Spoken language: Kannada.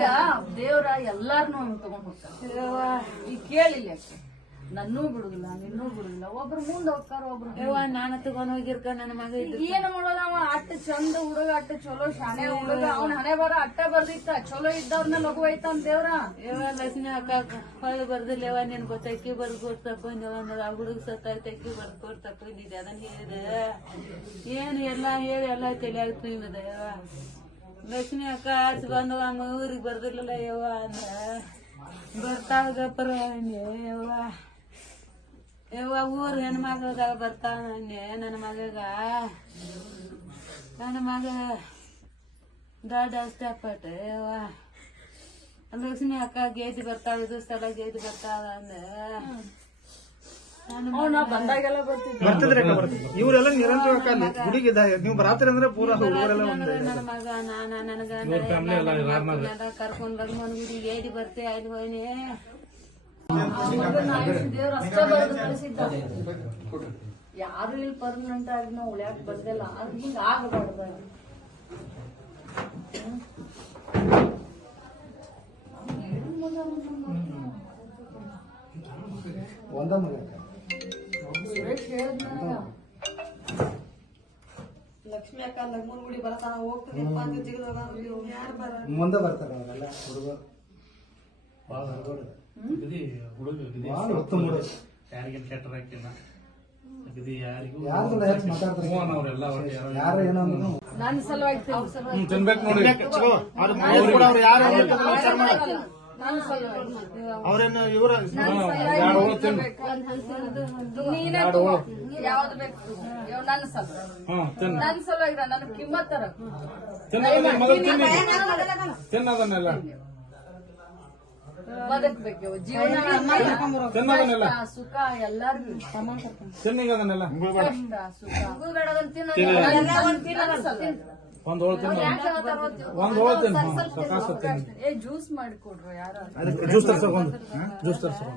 ಈಗ ದೇವ್ರ ಎಲ್ಲಾರನು ಹಂಗ್ ತಗೊಂಡ್ ಹೋಗ್ತಾರ ಈಗ ಕೇಳಿಲ್ಲ ನನ್ನೂ ಬಿಡುದಿಲ್ಲ ನಿನ್ನೂ ಬಿಡುದಿಲ್ಲ. ಒಬ್ರು ಮುಂದ್ ಹೋಗ್ತಾರ ಒಬ್ರು ಯವ್ವ ನಾನು ತಗೊಂಡ್ ಹೋಗಿರ್ಕ ನನ್ನ ಮಗ ಇದ್ದು ಏನ್ ಮಾಡೋದ ಅವ? ಅಟ್ಟ ಚಂದ ಹುಡುಗ ಅಟ್ಟ ಚಲೋ ಶಾಣೆ ಹುಡುಗ. ಅವ್ನ ಹಣೆ ಬರ ಅಟ್ಟ ಬರ್ದಿತ್ತ. ಚಲೋ ಇದ್ದವ್ರನ್ನ ಲಘು ಐತಂತ ದೇವ್ರ. ಯವ್ವ ಲಕ್ಷ್ಮಿ ಅಕ್ಕ ಹೊಳ್ಳಿ ಬರ್ದಿಲ್ಲ ಯವ್ವ ನಿನ್ ಗೊತ್ತಕ್ಕಿ ಬರ್ದು ಕೊಟ್ಟು ತಕೊಂಡ್ ಆ ಹುಡುಗ ಸತ್ತಾಯ್ತು ಅಕ್ಕಿ ಬರ್ದು ಕೊಟ್ಟು ತಕೊಂಡಿದ್ದೆ ಅದನ್ನ ಹೇಳಿದೆ ಏನು ಎಲ್ಲ ಹೇಳಿ ಎಲ್ಲ ತಲೆಯಾಗ ತುಂಬಿದ ಯವ್ವ. ಲಕ್ಷ್ಮಿ ಅಕ್ಕ ಆಚೆ ಬಂದು ನಮ್ಮ ಊರಿಗೆ ಬರ್ದಿರ್ಲಿಲ್ಲ ಯವ್ವ ಅಂದ ಬರ್ತಾವ ಪರವಾಗಿಲ್ಲ ಯವ್ವ. ಯವ್ವ, ಊರ್ ಹೆಣ್ಮಗ ಬರ್ತಾವ ನನ್ನ ಮಗಗ. ನನ್ನ ಮಗ ದೊಡ್ಡ ಅಷ್ಟಪಟ್ಟ ಯವ್ವ. ಲಕ್ಷ್ಮಿ ಅಕ್ಕ ಗೇಜಿ ಬರ್ತಾವ ಇದು ಸ್ಥಳ ಗೇದಿ ಬರ್ತಾವ ಅಂದ ನನ್ನ ಅವ್ನ ಬಂದಾಗೆಲ್ಲ ಬರ್ತಿದ್ದ ಬರ್ತಿದ್ರೆ. ಇವರೆಲ್ಲ ನಿರಂತರ ಹುಡುಗಿದ ನೀವು ಬರಾತ್ರಿ ಅಂದ್ರೆ ಪೂರ ಹುಡುಗರೆಲ್ಲ ನನ್ನ ಮಗ ನಾನ ನನಗ ಕರ್ಕೊಂಡ್ ಲಗ್ಮನ್ ಗುಡಿ ಗೇದಿ ಬರ್ತೆ ಅಲ್ಲಿ ಹೋಯ್ನಿ ದೇವ್ರ ಅಷ್ಟ ಬರ್ದು ಕಳಿಸಿದ್ದ. ಯಾರು ಇಲ್ಲಿ ಪರ್ಮನೆಂಟ್ ಆಗಿ ನಾವು ಉಳ್ಯಾಕ್ ಬಂದಿಲ್ಲ. ಅದು ಹಿಂಗ ಆಗಬಾರ್ದು. ಒಂದ ಮಗ. ಲಕ್ಷ್ಮಿ ಅಕ್ಕ ಲಗ್ಮನ್ ಗುಡಿ ಬರ್ತಾನ ಹೋಗ್ತಾನಪ್ಪ ಅಂತ ಜಿಗದಾಗ ಯಾರು ಬರ ಮುಂದೆ ಬರ್ತಾರೆ ಅವರೆಲ್ಲ ಹುಡುಗರು ಅಗದಿ ಹುಡುಗ ಅಗದಿ ಭಾಳ ಹೊತ್ತು ಮುಡು ಯಾರಿಗೇನ್ ಕೆಟ್ಟರ ಹಾಕಿಲ್ಲ ಅಗದಿ ಯಾರಿಗೂ ಯಾರು ಹೆಚ್ಚು ಮಾತಾಡ್ತಾರೆ ಅವ್ರೆಲ್ಲ ಒಟ್ಟು ಯಾರೋ ಏನೋ ನನ್ನ ಸಲುವಾಗಿ. ತಿನ್ಬೇಕು ನೋಡಿ ಅವ್ರ ಯಾರು ವಿಚಾರ ಮಾಡಿ ಅವ್ರೇನು ಇವರ ಎರಡು ಹೋಳು ತಿನ್ನು. ನೀನೇ ತಗೋ. ಯಾವ್ದು ಬೇಕು ಇವ್ ನನ್ನ ಸಲುವಾಗಿ ಹ್ಮ್ ತಿನ್ನ ನನ್ನ ಸಲುವಾಗಿ ನನ್ನ ಕಿಮ್ಮತ್ತರ ತಿನ್ನ. ಮೊದಲು ತಿನ್ನಿ. ತಿನ್ನದನ್ನೆಲ್ಲ ಬದುಕ್ಬೇಕು ಜೀವನ ಸುಖ ಎಲ್ಲಾರ್ಗು ತಿನ್ನಿಗದನ್ನೆಲ್ಲ ಸುಖ ಸಲುವಾಗಿ. ಒಂದ್ ಹೋಳು ತಿನ್ನು ಯಾಕ್ ಒಂದ್ ಹೋಳು ತಿನ್ನು ಹ್ಮ್, ಸಾಕಾಸ್ ತಿನ್ನು. ಏ ಜ್ಯೂಸ್ ಮಾಡಿಕೊಡ್ರು ಯಾರು ಜ್ಯೂಸ್ ತರ್ಸಕ್ ಒಂದು. ಜ್ಯೂಸ್ ತರ್ಸಕ್